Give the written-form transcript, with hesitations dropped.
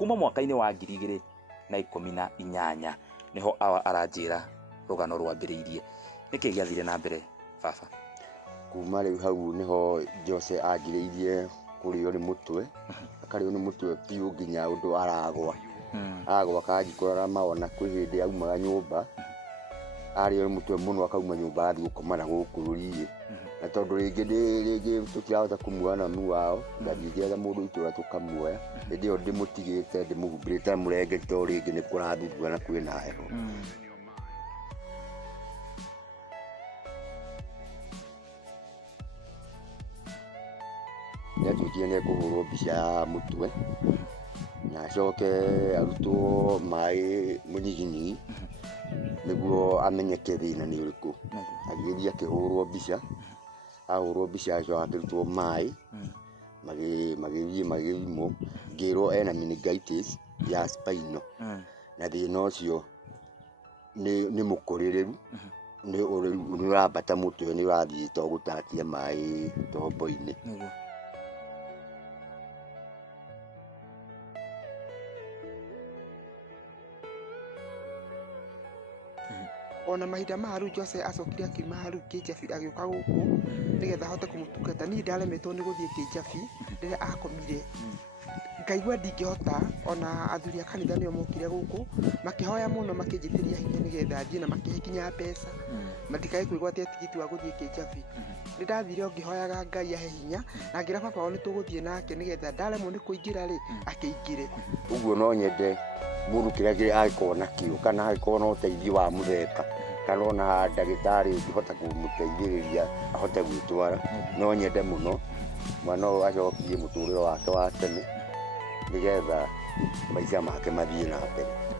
kuma mwaka-inĩ wa 2018 niho aranjĩra rũgano rwambĩrĩirie. Nĩkĩ gĩathire na mbere baba? Kuma rĩu hau niho Jose anjĩrĩirie kũrĩo nĩ mũtwe, akarĩo nĩ mũtwe biũ nginya ũndũ aragwa. Agwa akanjikora maona kwĩ hĩndĩ aumaga nyũmba, arĩo nĩ mũtwe mũno akauma nyũmba agathiĩ gũkoma na gũkũ rũriĩ. Na tondũ rĩngĩ tũtirahota kũmuoya na mami wao, ndathiĩ ngĩetha mũndũ itũra tũkamuoya. Hĩndĩ ĩyo ndĩmũtigĩte ndĩmũhumbĩrĩte mũrengeti tondũ rĩngĩ nĩ kũrathuthuana kwĩna heho. Nĩatuĩkire nĩekũhũrwo mbica ya mũtwe na acoke arutwo maĩ mũnyiginyigi nĩguo amenyeke thĩna nĩ ũrĩkũ. Agĩthiĩ akĩhũrwo mbica, ahũrwo mbica acoka akĩrutwo maĩ, magĩthiĩ magĩthimwo, ngĩrwo ena meningitis ya spinal na thĩna ũcio nĩ mũkũrĩrĩru, nĩ ũrambata mũtwe, nĩ ũrathiĩ to gũtatia maĩ tombo-inĩ. Ona mahinda maru Jose acokire akiuma haru Kĩjabi agĩũka gũkũ nĩgetha ahote kũmũtungata. Niĩ ndaremetwo nĩ gũthiĩ Kĩjabi rĩrĩa akomire, ngaigua ndingĩhota. Ona athuri a kanitha nĩo mokire gũkũ makĩhoya mũno makĩnjĩtĩria hinya nĩgetha thiĩ na makĩhe kinya mbeca matikae kwĩgwatia tigiti wa gũthiĩ Kĩjabi. Nĩ ndathire o ngĩhoyaga Ngai ahe hinya na ngĩra baba wao nĩ tũgũthiĩ nake nĩgetha ndaremwo nĩ kũingĩra rĩ akĩingĩre. Ũguo no nyende mũndũ kĩrĩa angĩkorwo na kĩo kana angĩkorwo na ũteithio wa mũtheka kana ona ndagĩtarĩ ũngĩhota kũmũteithĩrĩria ahote gwĩtwara, no nyende mũno mwana ũyũ acokie mũtũrĩre wake wa tene nĩgetha maica make mathiĩ na mbere.